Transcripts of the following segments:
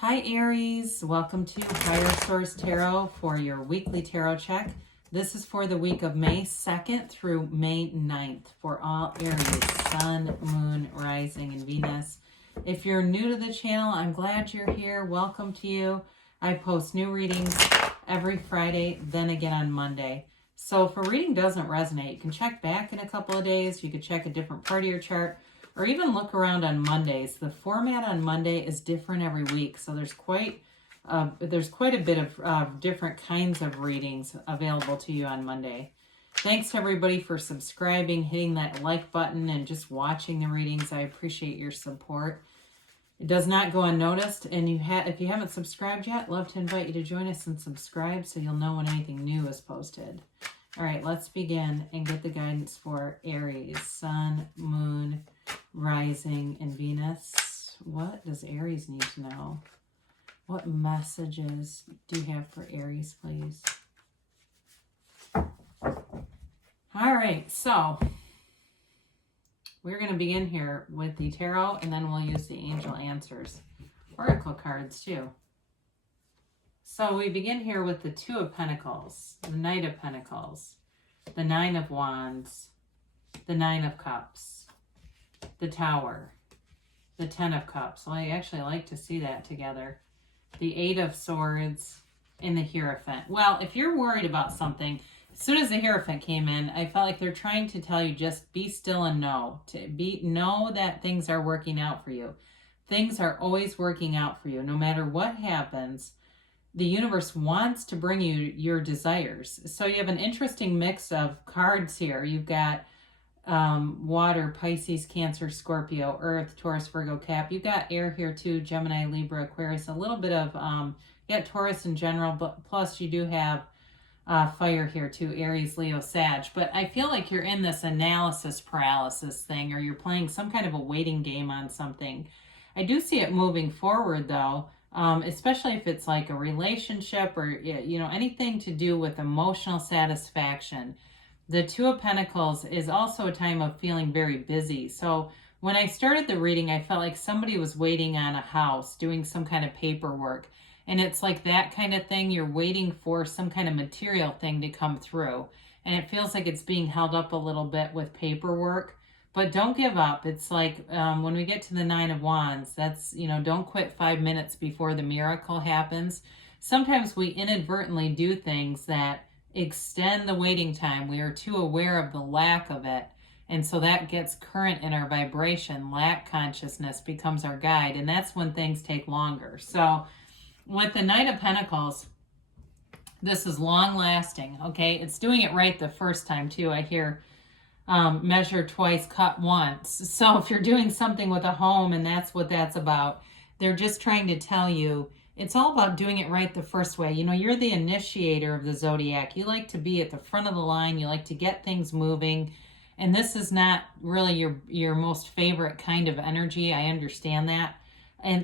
Hi Aries, welcome to Higher Source Tarot for your weekly tarot check. This is for the week of May 2nd through May 9th for all Aries, Sun, Moon, Rising, and Venus. If you're new to the channel, I'm glad you're here. Welcome to you. I post new readings every Friday, then again on Monday. So if a reading doesn't resonate, you can check back in a couple of days. You could check a different part of your chart, or even look around on Mondays. The format on Monday is different every week, so there's quite a bit of different kinds of readings available to you on Monday. Thanks to everybody for subscribing, hitting that like button, and just watching the readings. I appreciate your support. It does not go unnoticed, and if you haven't subscribed yet, love to invite you to join us and subscribe so you'll know when anything new is posted. All right, let's begin and get the guidance for Aries, Sun, Moon, Rising, and Venus. What does Aries need to know? What messages do you have for Aries, please? All right, so we're going to begin here with the tarot, and then we'll use the angel answers. Oracle cards, too. So we begin here with the Two of Pentacles, the Knight of Pentacles, the Nine of Wands, the Nine of Cups, the Tower, the Ten of Cups. Well, I actually like to see that together. The Eight of Swords, and the Hierophant. Well, if you're worried about something, as soon as the Hierophant came in, I felt like they're trying to tell you just be still and know. Know that things are working out for you. Things are always working out for you. No matter what happens, the universe wants to bring you your desires. So you have an interesting mix of cards here. You've got water, Pisces, Cancer, Scorpio, Earth, Taurus, Virgo, Cap. You've got air here too, Gemini, Libra, Aquarius. A little bit of, you got Taurus in general, but plus you do have fire here too, Aries, Leo, Sag. But I feel like you're in this analysis paralysis thing, or you're playing some kind of a waiting game on something. I do see it moving forward though. Especially if it's like a relationship or, you know, anything to do with emotional satisfaction. The Two of Pentacles is also a time of feeling very busy. So when I started the reading, I felt like somebody was waiting on a house, doing some kind of paperwork. And it's like that kind of thing. You're waiting for some kind of material thing to come through. And it feels like it's being held up a little bit with paperwork. But don't give up. It's like when we get to the Nine of Wands, that's, you know, don't quit 5 minutes before the miracle happens. Sometimes we inadvertently do things that extend the waiting time. We are too aware of the lack of it. And so that gets current in our vibration. Lack consciousness becomes our guide. And that's when things take longer. So with the Knight of Pentacles, this is long lasting. Okay. It's doing it right the first time too. I hear measure twice, cut once. So if you're doing something with a home and that's what that's about, they're just trying to tell you it's all about doing it right the first way. You know, you're the initiator of the zodiac. You like to be at the front of the line. You like to get things moving. And this is not really your most favorite kind of energy. I understand that.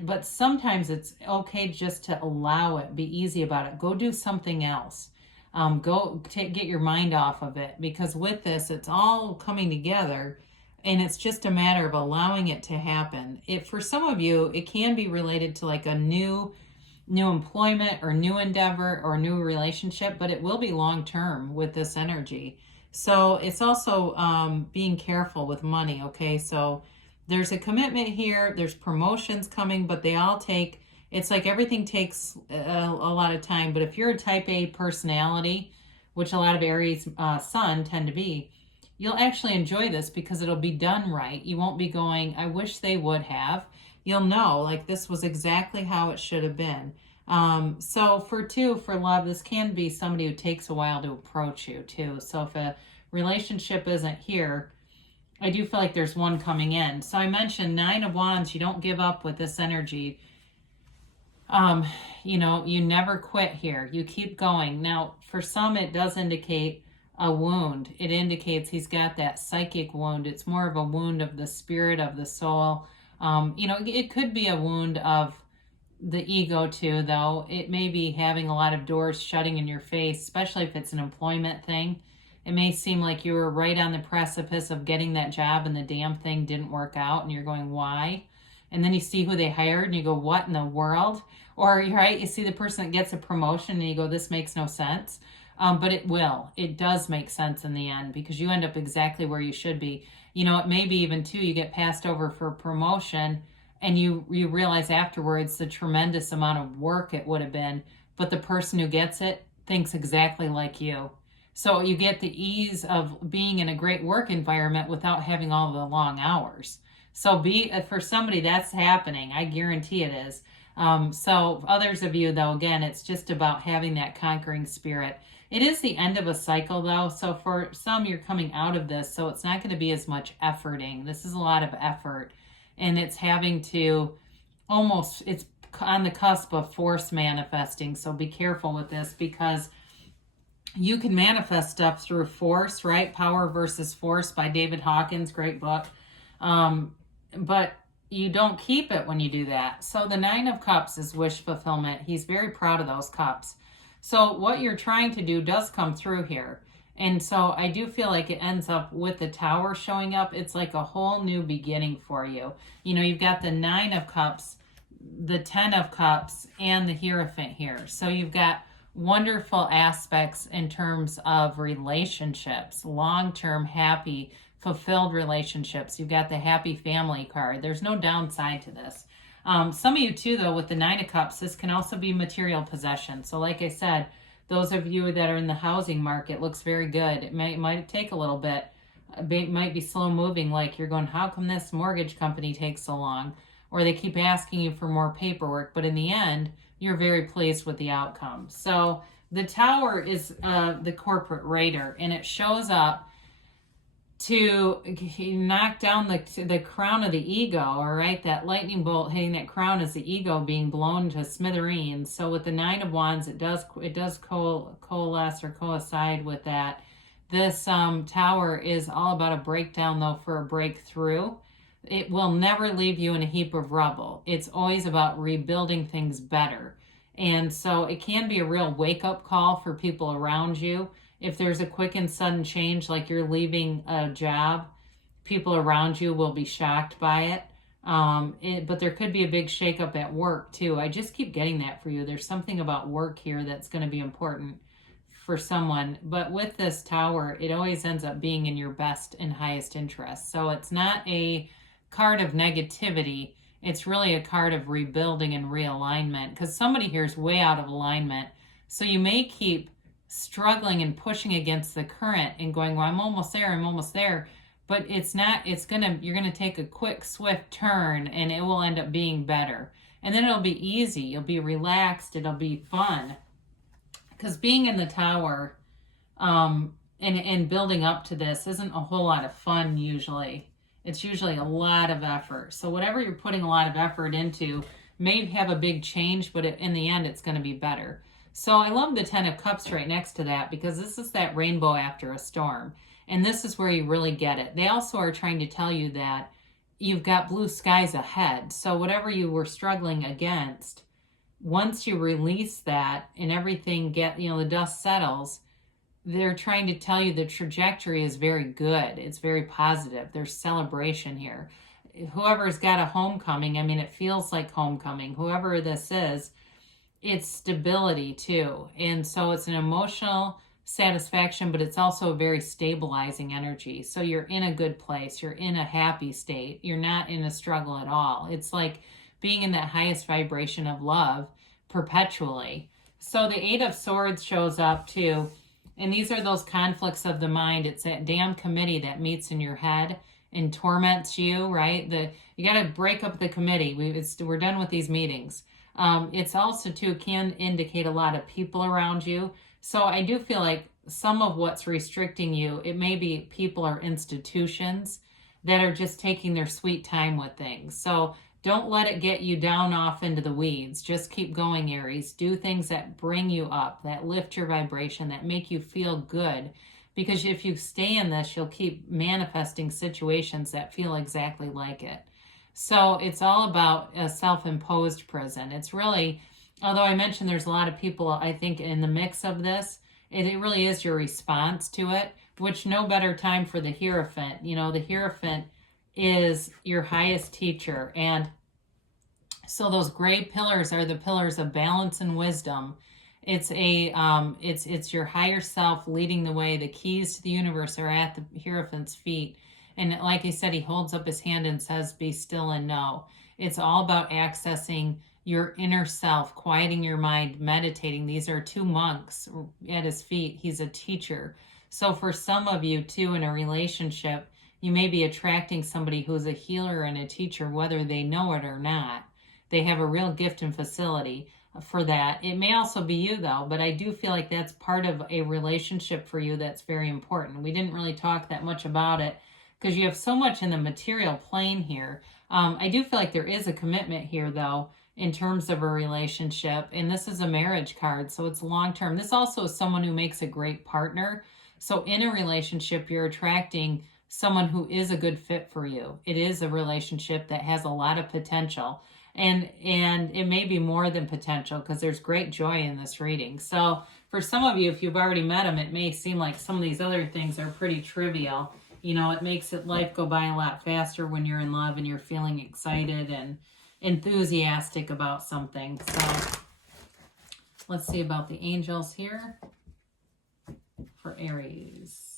But sometimes it's okay just to allow it, be easy about it. Go do something else. Get your mind off of it, because with this, it's all coming together and it's just a matter of allowing it to happen. For some of you, it can be related to like a new employment or new endeavor or new relationship, but it will be long-term with this energy. So it's also being careful with money. Okay. So there's a commitment here. There's promotions coming, but they all take, it's like everything takes a lot of time. But if you're a type A personality, which a lot of Aries sun tend to be, you'll actually enjoy this because it'll be done right. You won't be going, I wish they would have. You'll know, like, this was exactly how it should have been. So for love, this can be somebody who takes a while to approach you too. So if a relationship isn't here, I do feel like there's one coming in. So I mentioned Nine of Wands. You don't give up with this energy. You know, you never quit here. You keep going. Now, for some, it does indicate a wound. It indicates he's got that psychic wound. It's more of a wound of the spirit, of the soul. You know, it could be a wound of the ego too, though. It may be having a lot of doors shutting in your face, especially if it's an employment thing. It may seem like you were right on the precipice of getting that job and the damn thing didn't work out and you're going, why? And then you see who they hired and you go, what in the world? Or, right, you see the person that gets a promotion and you go, this makes no sense. But it will. It does make sense in the end because you end up exactly where you should be. You know, it may be even too, you get passed over for promotion and you realize afterwards the tremendous amount of work it would have been, but the person who gets it thinks exactly like you. So you get the ease of being in a great work environment without having all the long hours. So for somebody that's happening, I guarantee it is. So others of you though, again, it's just about having that conquering spirit. It is the end of a cycle though. So for some, you're coming out of this, so it's not going to be as much efforting. This is a lot of effort, and it's having to it's on the cusp of force manifesting. So be careful with this because you can manifest stuff through force, right? Power versus Force by David Hawkins, great book. But you don't keep it when you do that. So the 9 of Cups is wish fulfillment. He's very proud of those cups. So what you're trying to do does come through here. And so I do feel like it ends up with the Tower showing up. It's like a whole new beginning for you. You know, you've got the 9 of Cups, the 10 of Cups, and the Hierophant here. So you've got wonderful aspects in terms of relationships, long-term, happy, fulfilled relationships. You've got the happy family card. There's no downside to this. Some of you too, though, with the 9 of Cups, this can also be material possession. So like I said, those of you that are in the housing market, looks very good. It might take a little bit. It might be slow moving, like you're going, how come this mortgage company takes so long? Or they keep asking you for more paperwork, but in the end, you're very pleased with the outcome. So the Tower is the corporate raider, and it shows up to knock down the crown of the ego, all right? That lightning bolt hitting that crown is the ego being blown to smithereens. So with the 9 of Wands, it does coalesce or coincide with that. This Tower is all about a breakdown, though, for a breakthrough. It will never leave you in a heap of rubble. It's always about rebuilding things better. And so it can be a real wake-up call for people around you. If there's a quick and sudden change, like you're leaving a job, people around you will be shocked by it. But there could be a big shakeup at work too. I just keep getting that for you. There's something about work here that's going to be important for someone. But with this Tower, it always ends up being in your best and highest interest. So it's not a card of negativity. It's really a card of rebuilding and realignment, because somebody here is way out of alignment. So you may keep struggling and pushing against the current and going, well, I'm almost there. But it's not, you're going to take a quick, swift turn and it will end up being better. And then it'll be easy. You'll be relaxed. It'll be fun. Because being in the Tower and building up to this isn't a whole lot of fun usually. It's usually a lot of effort. So whatever you're putting a lot of effort into may have a big change, but in the end, it's going to be better. So I love the 10 of Cups right next to that, because this is that rainbow after a storm. And this is where you really get it. They also are trying to tell you that you've got blue skies ahead. So whatever you were struggling against, once you release that and everything the dust settles, they're trying to tell you the trajectory is very good. It's very positive. There's celebration here. Whoever's got a homecoming, I mean, it feels like homecoming. Whoever this is, it's stability too. And so it's an emotional satisfaction, but it's also a very stabilizing energy. So you're in a good place. You're in a happy state. You're not in a struggle at all. It's like being in that highest vibration of love perpetually. So the 8 of Swords shows up too. And these are those conflicts of the mind. It's that damn committee that meets in your head and torments you, right? You got to break up the committee. We're done with these meetings. It's also too can indicate a lot of people around you. So I do feel like some of what's restricting you, it may be people or institutions that are just taking their sweet time with things. So don't let it get you down off into the weeds. Just keep going, Aries. Do things that bring you up, that lift your vibration, that make you feel good. Because if you stay in this, you'll keep manifesting situations that feel exactly like it. So it's all about a self-imposed prison. It's really, although I mentioned there's a lot of people, I think, in the mix of this, it really is your response to it, which no better time for the Hierophant. The Hierophant is your highest teacher, and So those gray pillars are the pillars of balance and wisdom. It's it's your higher self leading the way. The keys to the universe are at the Hierophant's feet. And like I said, he holds up his hand and says, be still and know. It's all about accessing your inner self, quieting your mind, meditating. These are two monks at his feet. He's a teacher. So for some of you too, in a relationship, you may be attracting somebody who's a healer and a teacher, whether they know it or not. They have a real gift and facility for that. It may also be you though, but I do feel like that's part of a relationship for you that's very important. We didn't really talk that much about it because you have so much in the material plane here. I do feel like there is a commitment here though, in terms of a relationship, and this is a marriage card, so it's long-term. This also is someone who makes a great partner. So in a relationship, you're attracting someone who is a good fit for you. It is a relationship that has a lot of potential. And it may be more than potential because there's great joy in this reading. So for some of you, if you've already met them, it may seem like some of these other things are pretty trivial. You know, it makes life go by a lot faster when you're in love and you're feeling excited and enthusiastic about something. So let's see about the angels here for Aries.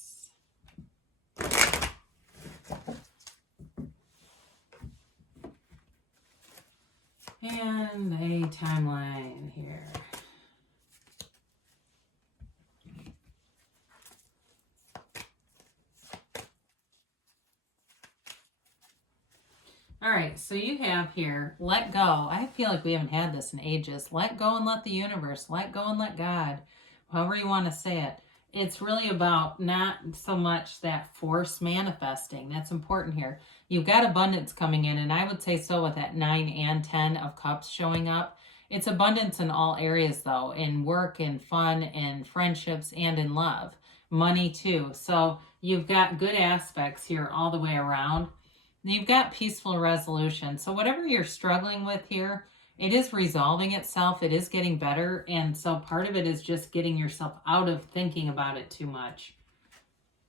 And a timeline here. All right, so you have here, let go. I feel like we haven't had this in ages. Let go and let the universe. Let go and let God. However you want to say it. It's really about not so much that force manifesting. That's important here. You've got abundance coming in, and I would say so with that 9 and 10 of cups showing up. It's abundance in all areas, though, in work, in fun, in friendships, and in love. Money, too. So you've got good aspects here all the way around. You've got peaceful resolution. So whatever you're struggling with here, it is resolving itself. It is getting better. And so part of it is just getting yourself out of thinking about it too much.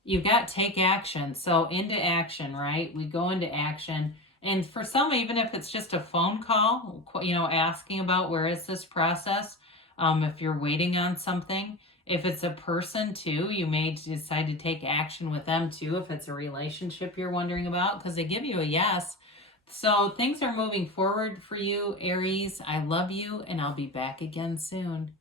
You've got take action. So into action, right? We go into action. And for some, even if it's just a phone call, you know, asking about where is this process, if you're waiting on something. If it's a person too, you may decide to take action with them too. If it's a relationship you're wondering about, because they give you a yes. So things are moving forward for you, Aries. I love you, and I'll be back again soon.